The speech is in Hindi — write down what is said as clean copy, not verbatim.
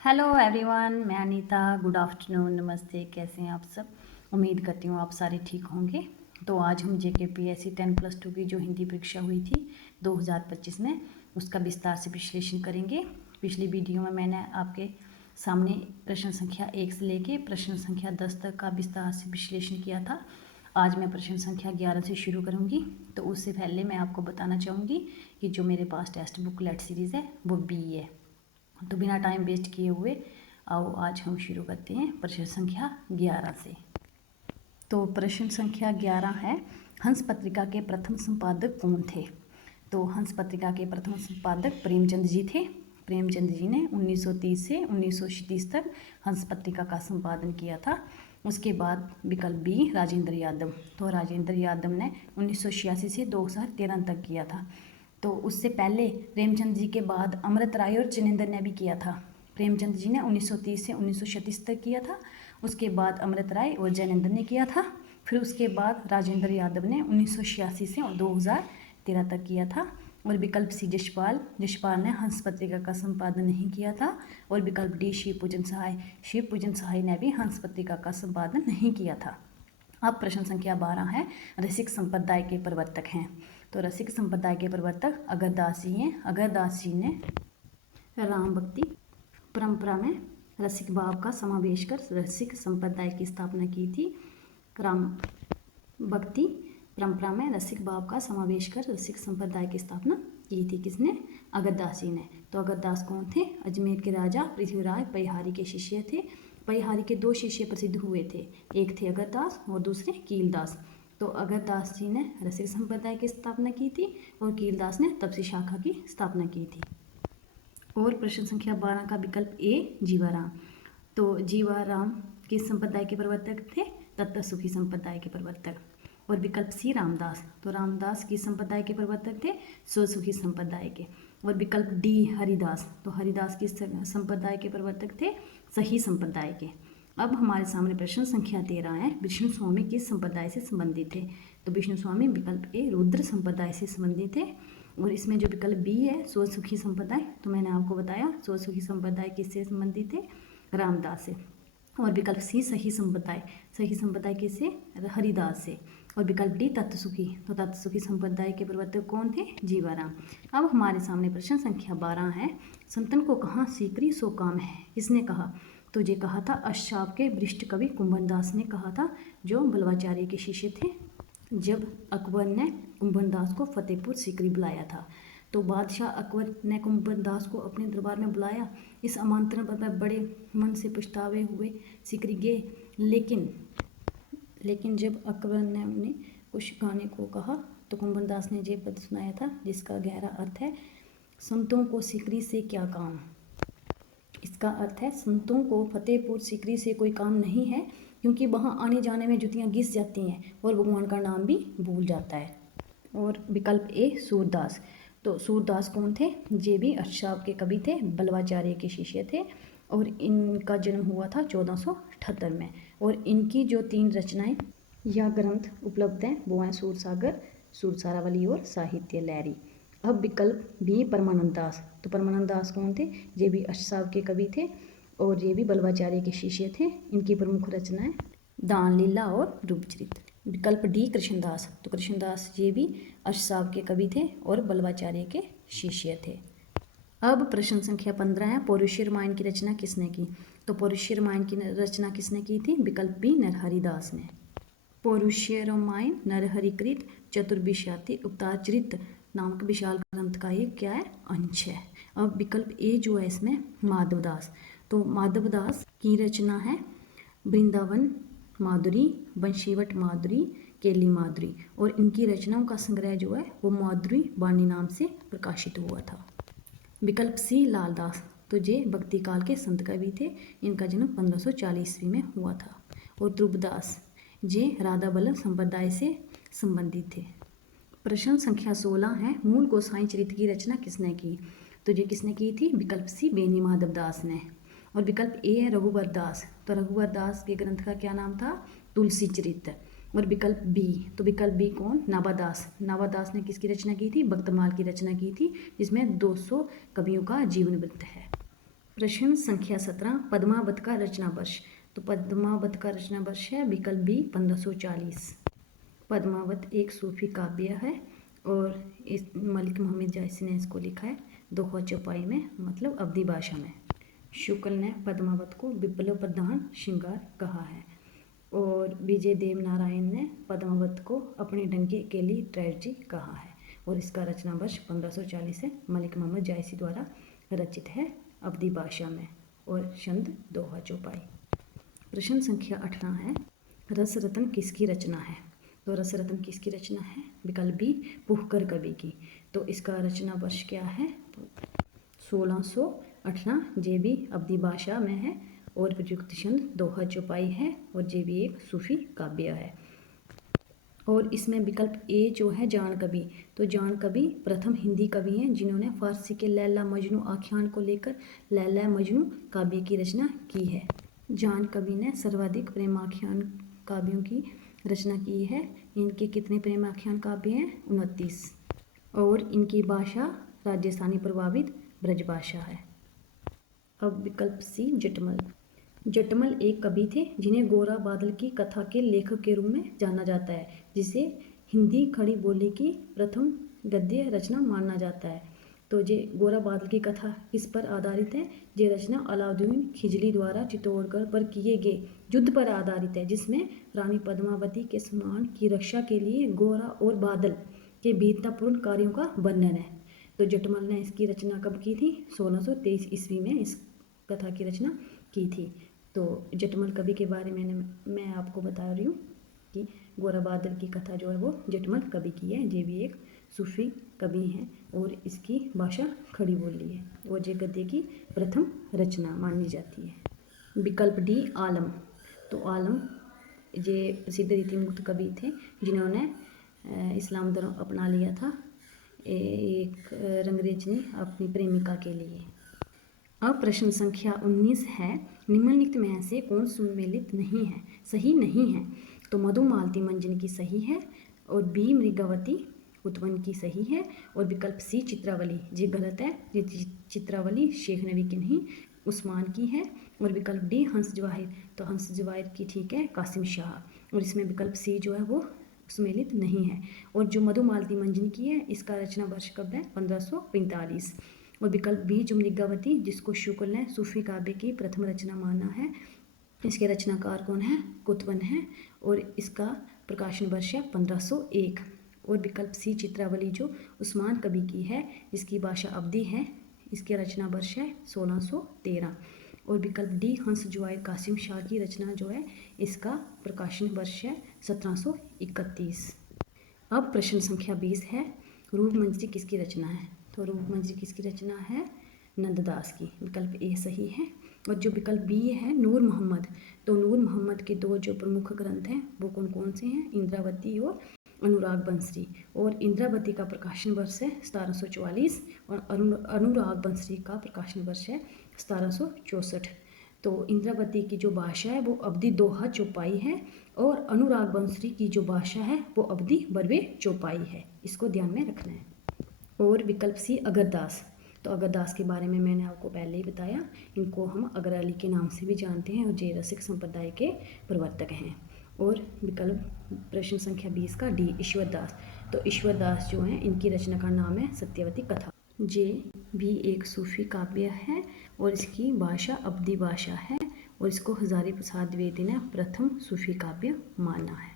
हेलो एवरीवन, मैं अनीता। गुड आफ्टरनून, नमस्ते। कैसे हैं आप सब? उम्मीद करती हूँ आप सारे ठीक होंगे। तो आज हम JKPSC 10+2 की जो हिंदी परीक्षा हुई थी 2025 में, उसका विस्तार से विश्लेषण करेंगे। पिछली वीडियो में मैंने आपके सामने प्रश्न संख्या 1 से लेके प्रश्न संख्या 10 तक का विस्तार से विश्लेषण किया था। आज मैं प्रश्न संख्या 11 से शुरू करूँगी। तो उससे पहले मैं आपको बताना चाहूँगी कि जो मेरे पास टेक्स्ट बुकलेट सीरीज़ है वो B है। तो बिना टाइम वेस्ट किए हुए आओ आज हम शुरू करते हैं प्रश्न संख्या 11 से। तो प्रश्न संख्या 11 है, हंस पत्रिका के प्रथम संपादक कौन थे? तो हंस पत्रिका के प्रथम संपादक प्रेमचंद जी थे। प्रेमचंद जी ने 1930 से 1936 तक हंस पत्रिका का संपादन किया था। उसके बाद विकल्प बी राजेंद्र यादव। तो राजेंद्र यादव ने 1986 से 2013 तक किया था। तो उससे पहले प्रेमचंद जी के बाद अमृत राय और जिनेंद्र ने भी किया था। प्रेमचंद जी ने 1930 से 1936 तक किया था। उसके बाद अमृत राय और जैनेंद्र ने किया था। फिर उसके बाद राजेंद्र यादव ने 1986 से 2013 तक किया था। और विकल्प सी जसपाल ने हंस पत्रिका का संपादन नहीं किया था। और विकल्प डी शिवपूजन सहाय ने भी हंस पत्रिका का संपादन नहीं किया था। अब प्रश्न संख्या 12 है, रसिक संप्रदाय के प्रवर्तक हैं। तो रसिक संप्रदाय के प्रवर्तक अगरदास जी हैं। अगरदास जी ने राम भक्ति परंपरा में रसिक भाव का समावेश कर रसिक संप्रदाय की स्थापना की थी। राम भक्ति परंपरा में रसिक भाव का समावेश कर रसिक संप्रदाय की स्थापना की थी। किसने? अगरदास जी ने। तो अगरदास कौन थे? अजमेर के राजा पृथ्वीराज परिहारी के शिष्य थे। परिहारी के दो शिष्य प्रसिद्ध हुए थे, एक थे अगरदास और दूसरे कीलदास। तो अगरदास जी ने रसिक संप्रदाय की स्थापना की थी और कीलदास ने तपसी शाखा की स्थापना की थी। और प्रश्न संख्या 12 का विकल्प ए जीवाराम। तो जीवाराम किस संप्रदाय के प्रवर्तक थे? तत्व सुखी संप्रदाय के प्रवर्तक। और विकल्प सी रामदास। तो रामदास किस संप्रदाय के प्रवर्तक थे? स्वसुखी संप्रदाय के। और विकल्प डी हरिदास। तो हरिदास किस संप्रदाय के प्रवर्तक थे? सही संप्रदाय के। अब हमारे सामने प्रश्न संख्या 13 है, विष्णु स्वामी किस संप्रदाय से संबंधित थे? तो विष्णु स्वामी विकल्प ए रुद्र संप्रदाय से संबंधित थे। और इसमें जो विकल्प बी है स्वसुखी संप्रदाय, तो मैंने आपको बताया स्वसुखी संप्रदाय किससे संबंधित है? रामदास से। और विकल्प सी सही संप्रदाय किससे? हरिदास से। और विकल्प डी तत्वसुखी। तो तत्वसुखी संप्रदाय के प्रवर्तक कौन थे? जीवाराम। अब हमारे सामने प्रश्न संख्या 12 है, संतन को कहाँ सीकरी सो काम है, किसने कहा? तो ये कहा था अश्चाप के वरिष्ठ कवि कुंभन दास ने कहा था, जो बल्लवाचार्य के शिष्य थे। जब अकबर ने कुंभन दास को फतेहपुर सीकरी बुलाया था, तो बादशाह अकबर ने कुंभन दास को अपने दरबार में बुलाया। इस आमंत्रण पर वह बड़े मन से पछतावे हुए सीकरी गए। लेकिन जब अकबर ने उन्हें कुछ गाने को कहा तो कुंभन दास ने ये पद सुनाया था, जिसका गहरा अर्थ है, संतों को सीकरी से क्या काम। इसका अर्थ है, संतों को फतेहपुर सीकरी से कोई काम नहीं है, क्योंकि वहाँ आने जाने में जुतियाँ घिस जाती हैं और भगवान का नाम भी भूल जाता है। और विकल्प ए सूरदास। तो सूरदास कौन थे? ये भी अश्चाप के कवि थे, बल्लवाचार्य के शिष्य थे। और इनका जन्म हुआ था 1478 में। और इनकी जो 3 रचनाएं या ग्रंथ उपलब्ध हैं वो हैं सूरसागर, सुरसारावली और साहित्य लहरी। अब विकल्प बी परमानंद दास। तो परमानंद दास कौन थे? ये भी अश्चाप के कवि थे और ये भी बल्लवाचार्य के शिष्य थे। इनकी प्रमुख रचनाएं दान लीला और रूपचरित। विकल्प डी कृष्णदास। तो कृष्णदास ये भी अश्चाप के कवि थे और बल्लवाचार्य के शिष्य थे। अब प्रश्न संख्या 15 है, पौरुषीय रामायण की रचना किसने की? तो पौरुषीय रामायण की रचना किसने की थी? विकल्प बी नरहरिदास ने। पौरुषीय रामायण नरहरिकृत चतुर्विंशति अवतारचरित नामक विशाल ग्रंथ का एक क्या है? अंश है। अब विकल्प ए जो है इसमें माधवदास। तो माधवदास की रचना है वृंदावन माधुरी, बंशीवट माधुरी, केली माधुरी। और इनकी रचनाओं का संग्रह जो है वो माधुरी वाणी नाम से प्रकाशित हुआ था। विकल्प सी लालदास। तो ये भक्ति काल के संत कवि थे। इनका जन्म 1540 ईस्वी में हुआ था। और ध्रुवदास ये राधा वल्लभ संप्रदाय से संबंधित थे। प्रश्न संख्या 16 है, मूल गोसाई चरित्र की रचना किसने की? तो ये किसने की थी? विकल्प सी बेनी माधव दास ने। और विकल्प ए है रघुवर दास। तो रघुवर दास के ग्रंथ का क्या नाम था? तुलसी चरित्र। और विकल्प बी। तो विकल्प बी कौन? नावादास। नावादास ने किसकी रचना की थी? भक्तमाल की रचना की थी, जिसमें 200 कवियों का जीवन वृत्त है। प्रश्न संख्या 17, पद्मावत का रचना वर्ष। तो पद्मावत का रचना वर्ष है विकल्प बी 1540। पद्मावत एक सूफी काव्य है और इस मलिक मोहम्मद जायसी ने इसको लिखा है दोहा चौपाई में, मतलब अवधी भाषा में। शुक्ल ने पद्मावत को विप्लव प्रधान श्रृंगार कहा है और विजय देव नारायण ने पद्मावत को अपने डंके के लिए ट्रेजेडी कहा है और इसका रचना वर्ष 1540 है। मलिक मोहम्मद जायसी द्वारा रचित है अवधी भाषा में और छंद दोहा चौपाई। प्रश्न संख्या 18 है, रस रत्न किसकी रचना है। तो रस रत्न किसकी रचना है, विकल्प बी पुष्कर कवि की। तो इसका रचना वर्ष क्या है, 1618। जे भी अवधी भाषा में है और प्रयुक्त छंद दोहा चौपाई है और जे भी एक सूफी काव्य है। और इसमें विकल्प ए जो है जान कवि। तो जान कवि प्रथम हिंदी कवि हैं जिन्होंने फारसी के लैला मजनू आख्यान को लेकर लैला मजनू काव्य की रचना की है। जान कवि ने सर्वाधिक प्रेमाख्यान काव्यों की रचना की है। इनके कितने प्रेमाख्यान काव्य हैं, 29। और इनकी भाषा राजस्थानी प्रभावित ब्रज भाषा है। अब विकल्प सी जटमल। जटमल एक कवि थे जिन्हें गोरा बादल की कथा के लेखक के रूप में जाना जाता है, जिसे हिंदी खड़ी बोली की प्रथम गद्य रचना माना जाता है। तो ये गोरा बादल की कथा किस पर आधारित है, ये रचना अलाउद्दीन खिलजी द्वारा चित्तौड़गढ़ पर किए गए युद्ध पर आधारित है, जिसमें रानी पद्मावती के सम्मान की रक्षा के लिए गोरा और बादल के वीरतापूर्ण कार्यों का वर्णन है। तो जटमल ने इसकी रचना कब की थी, 1623 ईस्वी में इस कथा की रचना की थी। तो जटमल कवि के बारे में मैं आपको बता रही हूँ कि गोरा बादल की कथा जो है वो जटमल कवि की है। ये भी एक सूफी कवि हैं और इसकी भाषा खड़ी बोली है और ये गद्य की प्रथम रचना मानी जाती है। विकल्प डी आलम। तो आलम ये प्रसिद्ध रीतिमुक्त कवि थे जिन्होंने इस्लाम धर्म अपना लिया था एक रंगरेज ने अपनी प्रेमिका के लिए। अब प्रश्न संख्या 19 है, निम्नलिखित में से कौन सुमेलित नहीं है, सही नहीं है। तो मधुमालती मंजन की सही है और बी मृगावती उत्पन्न की सही है और विकल्प सी चित्रावली ये गलत है। ये चित्रावली शेख नबी की नहीं उस्मान की है और विकल्प डी हंस जवाहिर। तो हंस जवाहिर की ठीक है कासिम शाह और इसमें विकल्प सी जो है वो सुमेलित नहीं है। और जो मधुमालती मंजन की है इसका रचना वर्ष कब है, 1545। और विकल्प बी जो मृगावती जिसको शुक्ल ने सूफी काव्य की प्रथम रचना माना है, इसके रचनाकार कौन है, कुतुबन है और इसका प्रकाशन वर्ष है 1501। और विकल्प सी चित्रावली जो उस्मान कवि की है जिसकी भाषा अवधी है, इसके रचना वर्ष है 1613। और विकल्प डी हंस जवाहिर कासिम शाह की रचना जो है इसका प्रकाशन वर्ष है 1731। अब प्रश्न संख्या 20 है, रूपमंजरी किसकी रचना है। तो रूपमंजरी किसकी रचना है, नंददास की। विकल्प ए सही है और जो विकल्प बी है नूर मोहम्मद। तो नूर मोहम्मद के दो जो प्रमुख ग्रंथ हैं वो कौन कौन से हैं, इंद्रावती और अनुराग बंसरी। और इंद्रावती का प्रकाशन वर्ष है 1744 और अनुराग बंसरी का प्रकाशन वर्ष है 1764। तो इंद्रावती की जो भाषा है वो अवधी दोहा चौपाई है और अनुराग बंसरी की जो भाषा है वो अवधी बरवे चौपाई है, इसको ध्यान में रखना है। और विकल्प सी अगरदास। तो अगरदास के बारे में मैंने आपको पहले ही बताया, इनको हम अगर अली के नाम से भी जानते हैं और जय रसिक संप्रदाय के प्रवर्तक हैं। और विकल्प प्रश्न संख्या 20 का डी ईश्वर दास। तो ईश्वर दास जो हैं इनकी रचना का नाम है सत्यवती कथा। जे भी एक सूफी काव्य है और इसकी भाषा अवधी भाषा है और इसको हजारी प्रसाद द्विवेदी ने प्रथम सूफी काव्य माना है।